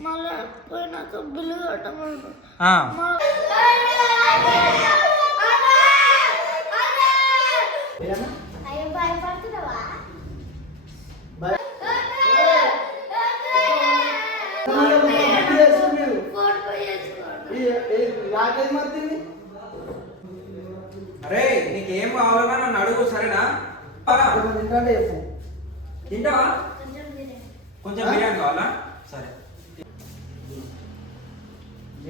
మళ్ళీ పోయినాక బిల్లు అరే నీకేం కావాలన్నా నన్ను అడుగు సరేనా? తింటావా? కొంచెం? బిర్యానీ కావాలా? సరే.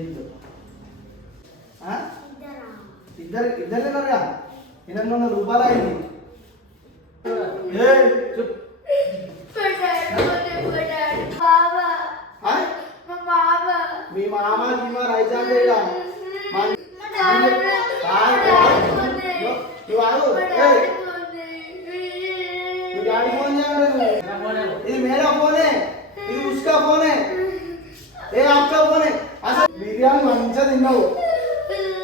దీంతో. ఆ? ఇద్దరా ఇద్దరు ఇద్దరు తిన్నారుగా ఎనిమిది వందల రూపాయలు అయింది ఏయ్, చెప్పు. బాబా ఆ? మా బాబా మీ మామ గీమ రైతాండే ఇక. మా- ఆగు, ఆగు. నువ్వు ఆగు. ఏయ్, మీ డాడీ ఫోన్ చేయండి నువ్వు. ఇది మేరా ఫోనే ఇది ఉస్కా ఫోనే ఏ అక్క ఫోనే అసలు బిర్యానీ మంచిగా తిన్నావు.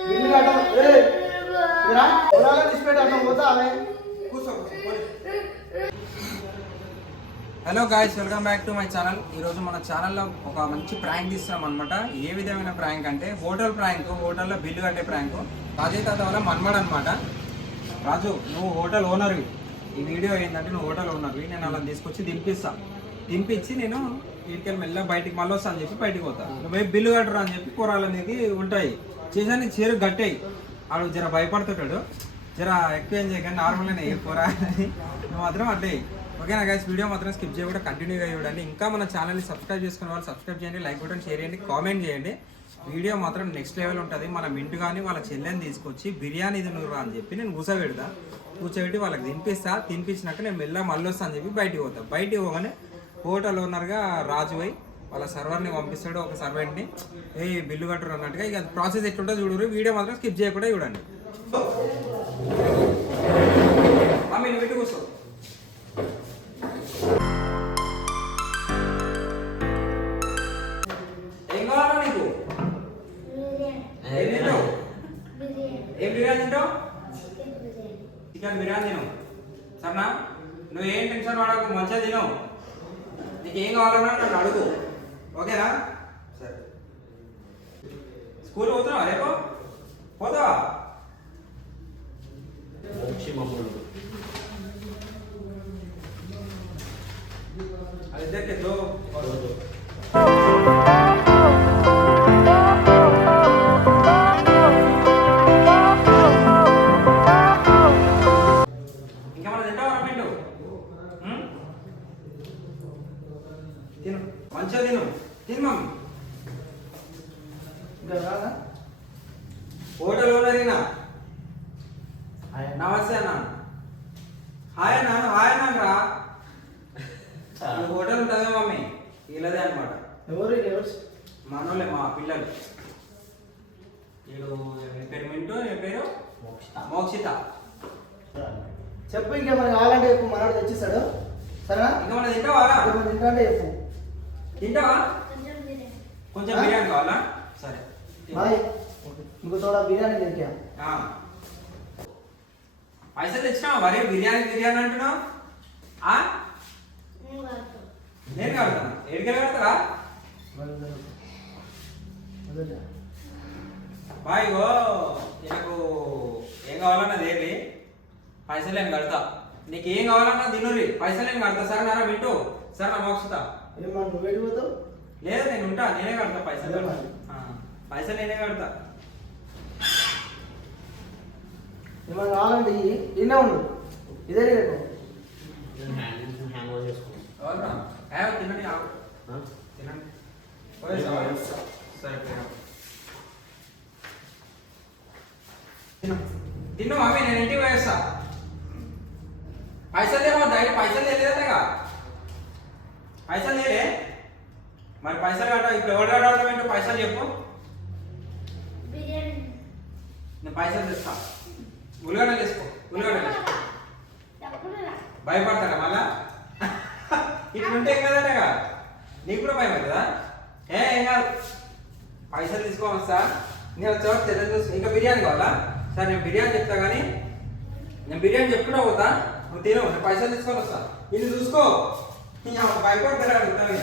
బిల్లు కట్టం ఏ అట్లా పోతా ఆమె కూర్చో hello guys welcome back to my channel ఈరోజు మన ఛానల్లో ఒక మంచి ప్రాంక్ తీస్తున్నాం అనమాట ఏ విధమైన ప్రాంక్ అంటే హోటల్ ప్రాంక్ హోటల్లో బిల్లు కట్టే ప్రాంక్ అదే తాత వల్ల మన్మడ్ అనమాట రాజు నువ్వు హోటల్ ఓనర్వి ఈ వీడియో ఏంటంటే నువ్వు హోటల్ ఓనర్వి నేను అలా తీసుకొచ్చి దింపిస్తా. దింపించి నేను వీటికెళ్ళి మెల్ల బయటికి మళ్ళీ వస్తా అని చెప్పి బయటికి పోతా. నువ్వు బిల్లు కట్టరు అని చెప్పి కూరలు అనేది ఉంటాయి. చేసానికి చీర గట్టాయి వాడు జర భయపడుతుంటాడు. జర ఎక్కువ ఏం చేయకండి నార్మల్గానే ఏ కూర అని. నువ్వు మాత్రం అట్లే ఓకేనా గైస్ వీడియో మాత్రం స్కిప్ చేయకుండా కంటిన్యూగా చూడండి. ఇంకా మన ఛానల్ని సబ్స్క్రైబ్ చేసుకున్న వాళ్ళు సబ్స్క్రైబ్ చేయండి లైక్ బటన్ షేర్ చేయండి కామెంట్ చేయండి. వీడియో మాత్రం నెక్స్ట్ లెవెల్ ఉంటుంది. మన మింటు కానీ వాళ్ళ చెల్లెని తీసుకొచ్చి బిర్యానీ తినురా అని చెప్పి నేను కూర్చోబెడతా. కూర్చోబెట్టి వాళ్ళకి తినిపిస్తా. తినిపించినాక నేను మెల్ల మళ్ళీ వస్తా అని చెప్పి బయటికి పోతా. బయటికి పోగానే హోటల్ ఓనర్గా రాజు పోయి వాళ్ళ సర్వర్ని పంపిస్తాడు ఒక సర్వెంట్ని. ఏ బిల్లు కట్టరు అన్నట్టుగా ఇక ప్రాసెస్ ఎట్లుంటుందో చూడరు వీడియో మాత్రం స్కిప్ చేయకుండా చూడండి. కూర్చో. ఏం కావాలా నీకు? ఏం తింటావు? ఏం బిర్యానీ తింటావు? చికెన్ బిర్యానీ. తిను. సరేనా? నువ్వు ఏం టెన్షన్ పడకు మంచిగా తిను. నీకు ఏం కావాలన్నా నన్ను అడుగు. ఓకేనా? సరే. స్కూల్ పోతున్నావా రేపు? పోతావా? అది ఇద్దరికి పిల్లలు వీడు పేరు మింటూ? ఏ పేరు? మోక్షిత. చెప్పు ఇంకేమైనా కావాలంటే చెప్పు మనోడు తెచ్చిస్తాడు సరేనా? ఇంకా మన తింటావా? ఇంకేమైనా తింటాంటే చెప్పు. తింటావా? కొంచెం? బిర్యానీ. కావాలా? సరే. బాయ్. ఇంకో తోడా బిర్యానీ తింటా ఆ. పైసలు తెచ్చినావా మరి? బిర్యానీ బిర్యానీ అంటున్నావు. నేను కడతాను ఏడికెళ్ళి కడతారా బాయ్ ఓ నాకు ఏం కావాలన్నా దేవి పైసలు నేను కడతా? నీకు ఏం కావాలన్నా తినురి పైసలు నేను కడతా? సరే నారా వింటూ సరే నా మోక్షతా లేదు నేను ఉంటా. నేనే కడతా పైసలు. పైసలు నేనే కడతా. ఏమన్నా కావాలంటే. ఇన్నే ఉండు. ఇదే రేపు తినండి. తినండి. పోయేసావా? సరే పోయినా. తిను తిను మమ్మీ నేను ఇంటికి పోయేస్తా పైసలు లేవా? దయ పైసలు తెలియదగా పైసలు లేలే? మరి పైసలు కట్ట ఇప్పుడు ఎవరు కట్టాలి ఏంటో పైసలు చెప్పు. నేను పైసలు తెస్తా. ఉల్లిగడ్డ తీసుకో ఉల్లిగడ్డ తీసుకో. భయపడతాడా మళ్ళా? ఇట్లుంటే ఏం కదటగా? నీకు కూడా భయం అవుతుందా ఏ ఏం కాదు. పైసలు తీసుకొని వస్తా నేను వచ్చా తెలియదు ఇంకా బిర్యానీ కావాలా? సరే నేను బిర్యానీ చెప్తా కానీ నేను బిర్యానీ చెప్పుకుంటా పోతా. నువ్వు తిను నేను పైసలు తీసుకొని వస్తా. ఇది చూసుకో. భయపడతారా అడుగుతాను.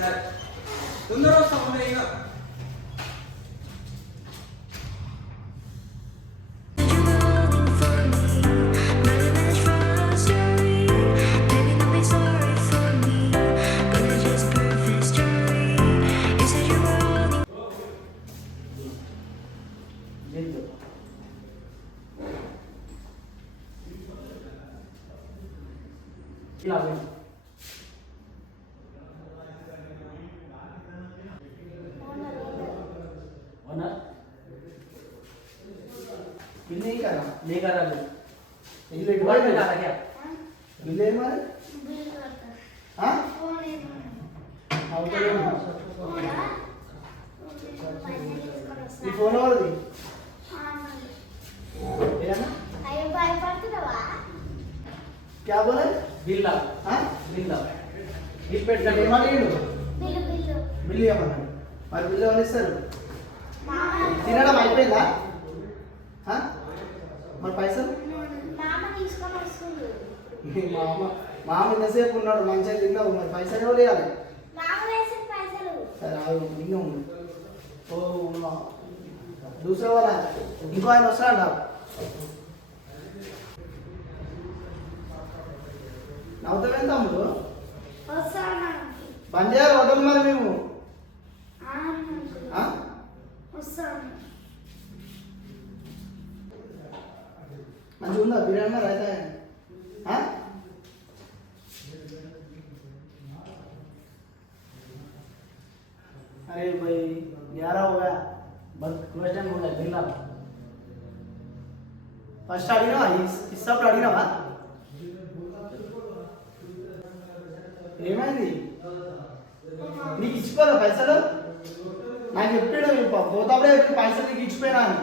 సరే. తొందర వస్తా కదా लेकर आ गए ఇల్లు ఎటు वर्ड में పోయింది? डाला क्या బిల్ ఏం మరి బిల్ కడతా ఆ? ఫోన్ ఏమన్నా అవతల ఏమో. ఫోనా? పైసలు తీసుకొని వస్తా. ఈ ఫోన్ ఎవరిది ఆ, మరి. ఏదన్నా అయ్యో భయపడుతున్నావా క్యా బోలే बिल ला ఆ? बिल ला बिल पेड ఇక్కడ कर ఏమడిగిండు బిల్లు బిల్లు బిల్లు ఇవ్వమన్నాడు మరి బిల్లు ఎవరు ఇస్తారు మామ తినడం అయిపోయిందా ఆ? మరి పైసలు? మీ మామ మామ ఇంతసేపు ఉన్నాడు మంచిగా తిన్నావు మరి పైసలు ఎవరు ఇవ్వాలి? సరే నిన్ను ఉండు. ఓ. దూసరా వాళ్ళ ఇంకో ఆయన వస్తాడా నవ్వుతావేం తమ్ముడు చేయాలి హోటల్ మరి మేము ఆ? వస్తాను మంచిగా ఉందా బిర్యానీ మరి అయితే ఆ? अरे भाई ग्यारह हो गया बस क्वेश्चन बोला बिल ला ఫస్ట్ అడిగినావా ఇస్తాప్పుడు అడిగినావా ఏమైంది నీకు ఇచ్చిపోదా పైసలు నాకు చెప్పాడు పోతాప్పుడే చెప్పి పైసలు నీకు ఇచ్చిపోయినా అని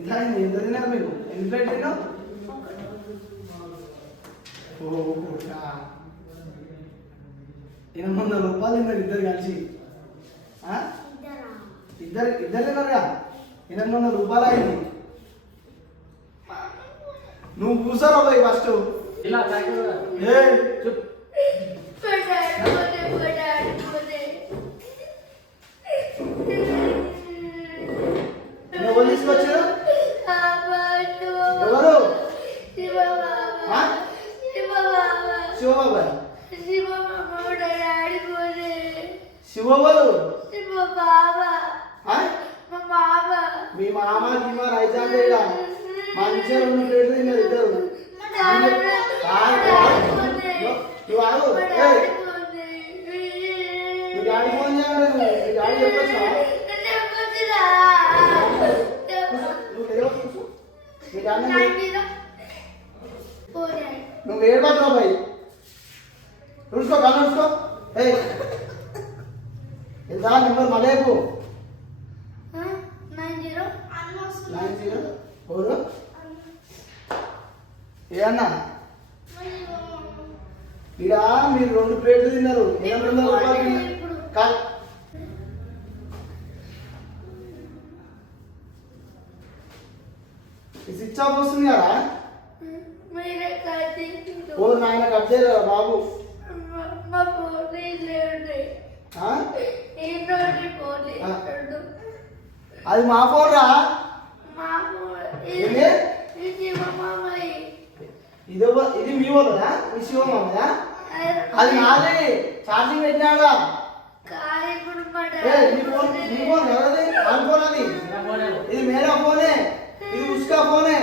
ఎంత అయింది? ఎంత తిన్నారు మీరు? ఎన్ని ప్లేట్ తిన్నావు ఎనిమిది వందల రూపాయలు తిన్నారు ఇద్దరు కలిసి. ఇద్దరు ఇద్దరు తిన్నారుగా? ఎనిమిది వందల రూపాయలు అయింది. నువ్వు కూర్చోరా పోయి ఫస్ట్ ఇలా ఏ నువ్వు ఏడబడ్డావు పోయి చూసుకో కళ్ళు చూసుకో ఏయ్ ఎంత number మలేపు nine zero. Nine zero four ఏ అన్నా? మీరు రెండు ప్లేట్లు తిన్నారు. ఎనిమిది వందల రూపాయలు తిన్నారు. కా- ఈ స్విచ్ ఆఫ్ వస్తుంది కదా ఓ నాయన కట్ చేయలేదా బాబు? అది మా ఫోన్ రా ఇది ఇది మీ వాళ్ళదా మీ శివమామదా అది. నాది. చార్జింగ్ పెట్టినాడా నీ ఫోన్ నీ ఫోన్ ఎవరది? అనుకోనది ఇది మేరా ఫోనే. ఇది ఉస్కా ఫోనే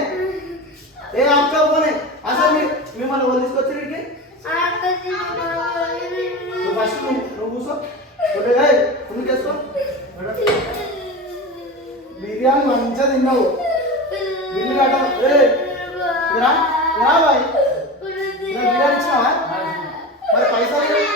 ఏ ఆప్కా ఫోనే అసలు మీ మిమ్మల్ని వాళ్ళు తీసుకొచ్చారు ఇక్కడికి ఆకాశీ మా మామయ్య నువ్వు ఫస్ట్ నువ్వు నువ్వు కూర్చో కొద్దిగా ముందుకేసుకో బిర్యానీ మంచిగా తిన్నావు బిల్లు కట్ట ఏ రా రా బాయ్ బిర్యానీ ఇచ్చినావా మరి పైసలు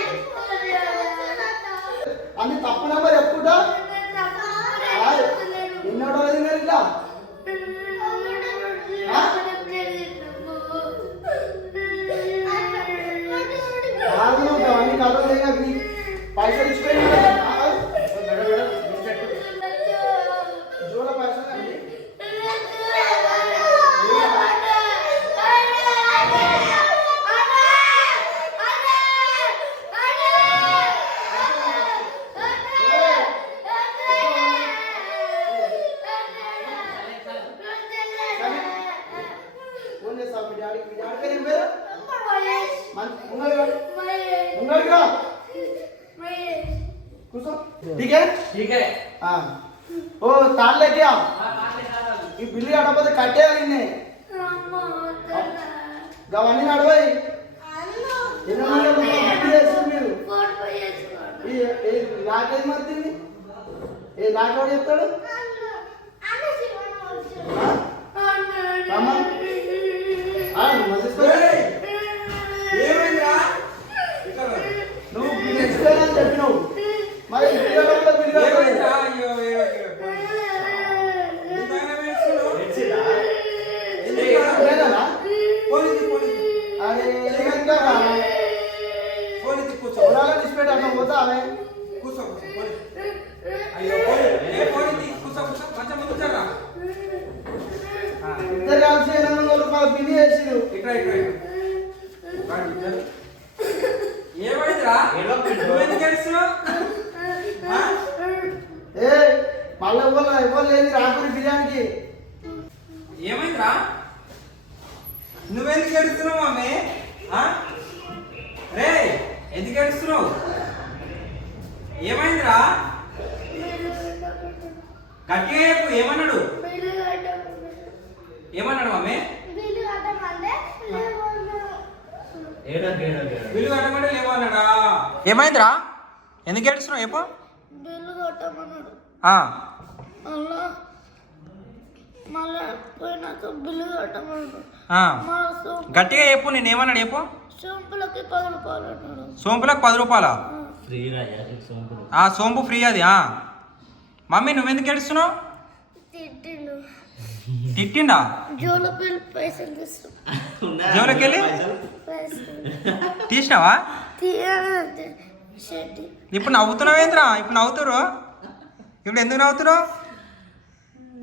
మంది బిల్లు చేస్తారు మీరు ఫోన్ పోయి వేసుకోండి. ఈ ఈ నాకేది మర్తింది ఏ నాకెవడు చెప్తాడు? నువ్వు బిల్లు చెప్పినావు మరి బిల్లు కట్టకపోతే బిల్లు ఏమైందిరా? కట్టకపోతే అయ్యో, అయ్యో, అయ్యో. ఇంతగానో ఏడుస్తున్నావు? ఎందుకురా? లేదనా? పోనీతి, పోనీతి. అరే ఏమైందా రా? పోనీతి, కూర్చో. పొలాలను విడిచిపెట్టి అట్లా పోతావే కూర్చో, కూర్చో, పోనీతి. అయ్యో, పోనీతి. ఏ, పోనీతి. కూర్చో, కూర్చో. మంచం మీద కూర్చోరా. ఆ, ఇద్దరు కలిసి ఎనిమిది వందల రూపాయలు బిల్లు చేసిరు ఇట్రా, ఇట్రా, ఇట్రా. రండి, ఇద్దరు. ఏమైందిరా నువ్వెందుకు ఏడుస్తున్నావు? ఆ? ఏ మళ్ళీ ఇవ్వాలి? ఇవ్వాలి లేదు రాకురి బిర్యానీకి. ఏమైందిరా? నువ్వెందుకు ఏడుస్తున్నావు మమ్మీ? రే ఎందుకు ఏమైందిరా? గట్టిగా చెప్పు ఏమన్నాడు? ఏమన్నాడు మమ్మీ. బిల్లు కట్టమంటే లేవన్నాడా? ఏమైందిరా? ఎందుకు ఏడుస్తున్నావు? సోం గట్టిగా చెప్పు నేను ఏమన్నాడు చెప్పు. సోంపులకి పది రూపాయలు? ఆ. సోంపు ఫ్రీ అది ఆ. మమ్మీ నువ్వెందుకు ఏడుస్తున్నావు? తిట్టిండు. జోలోకి వెళ్ళి తీసినావా? ఇప్పుడు నవ్వుతున్నావేంద్రా? ఇప్పుడు నవ్వుతురు ఇప్పుడు ఎందుకు నవ్వుతురు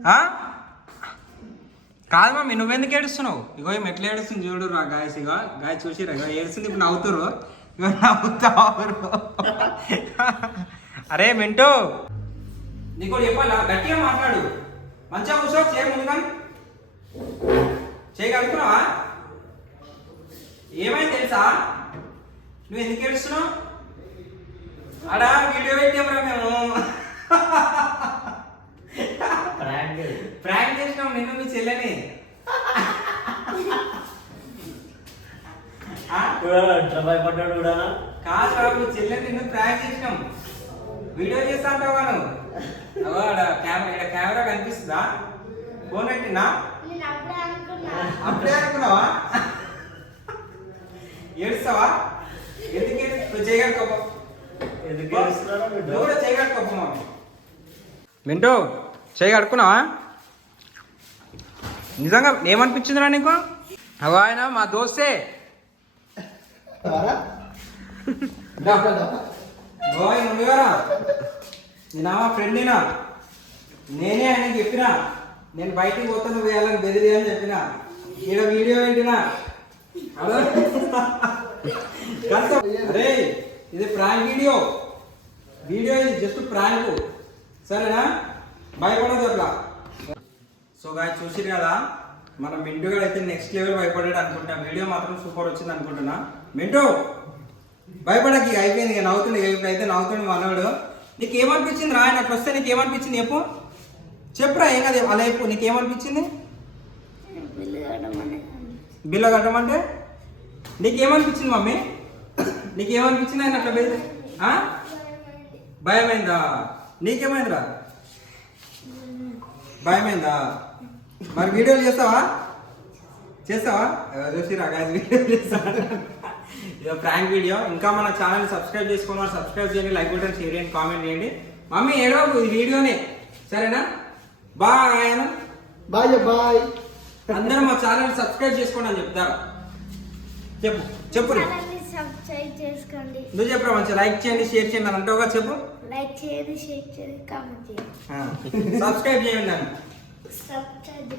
ఆ? కాదు మమ్మీ నువ్వెందుకు ఏడుస్తున్నావు? ఇగో ఏం ఎట్లా ఏడుస్తుంది చూడు రా గాయస్ ఇగో. గాయ చూసిరా ఇగో ఏడుస్తుంది ఇప్పుడు నవ్వుతురు ఇగో నవ్వుతారు అరే మింటూ! నీకు చెప్పాలా? గట్టిగా మాట్లాడు. మంచిగా కూర్చో చేయ చేయగలుగుతున్నావా ఏమైంది తెలుసా? నువ్వు ఎందుకు ఏడుస్తున్నావు? ఆడ వీడియో పెట్టామురా మేము. ప్రాంక్ చేసినాం నిన్ను మీ చెల్లెని. భయపడ్డాడు కూడా? కాదు రా, మీ చెల్లెని నిన్ను ప్రాంక్ చేసినాం. వీడియో చేస్తా అంటావు నువ్వు. కెమెరా ఇక్కడ కెమెరా కనిపిస్తుందా? ఫోన్ పెట్టినా అప్పుడే అనుకున్నావా? ఏడుస్తావా ఎందుకు ఏడు- నువ్వు చేయగలుగుతావు ఎందుకు నువ్వు కూడా చేయగలుగుతావు మమ్మీ మింటూ చేయి కడుక్కున్నావా? నిజంగా ఏమనిపించిందిరా నీకు? అగో ఆయన మా దోస్తే. నేను మా ఫ్రెండ్నినా నేనే ఆయన చెప్పిన నేను బయటికి పోతే నువ్వు వేయాలని బెదిరి అని చెప్పిన. ఈడ వీడియో కలుస్తాం. అరే ఇది ప్రాంక్ వీడియో వీడియో ఇది జస్ట్ ప్రాంక్ సరేనా? భయపడదు అట్లా. సో గాయ చూసిరు కదా మన మింటూ గారు అయితే నెక్స్ట్ లెవెల్ భయపడాడు అనుకుంటా. వీడియో మాత్రం సూపర్ వచ్చింది అనుకుంటున్నా. మింటూ భయపడకి ఇక అయిపోయింది ఇక నవ్వుతుండే ఇక ఇప్పుడు అయితే నవ్వుతుండే మనవాడు నీకు ఏమనిపించింది రా ఆయన అట్లా వస్తే నీకు ఏమనిపించింది చెప్పు. చెప్పురా ఏం కదా అలా చెప్పు. నీకు ఏమనిపించింది బిల్లు కట్టమని. బిల్లు కట్టమంటే? నీకేమనిపించింది మమ్మీ? నీకేమనిపించింది ఆయన అట్లా బెదిరి ఆ? భయమైందా? నీకేమైందిరా? భయమైందా? మరి వీడియోలు చేస్తావా? చేస్తావా? ఎవరు చూసిరా guys, వీడియో చేస్తా ఇదో ప్రాంక్ వీడియో ఇంకా మన ఛానల్ సబ్స్క్రైబ్ వాళ్ళు సబ్స్క్రైబ్ చేయండి లైక్ బటన్ షేర్ చేయండి కామెంట్ చేయండి. మమ్మీ ఏడవకు ఇది వీడియోనే. సరేనా? బాయ్ ఆయన. బాయ్ బాయ్ అందరూ మా ఛానల్ సబ్స్క్రైబ్ చేసుకోండి అని చెప్తారు. చెప్పు చెప్పు సబ్స్క్రైబ్ చేసుకోండి. నువ్వు చెప్పరా మంచిగా? లైక్ చేయండి షేర్ చేయండి అని అంటావుగా చెప్పు. లైక్ చేయండి షేర్ చేయండి కామెంట్ చేయండి. సబ్స్క్రైబ్ చేయండి అని సబ్స్క్రైబ్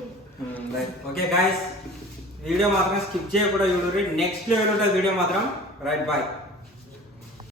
ఓకే గాయస్ వీడియో మాత్రం స్కిప్ చేయకుండా చూడండి నెక్స్ట్ లెవెల్ ఉంటుంది వీడియో మాత్రం. Right bye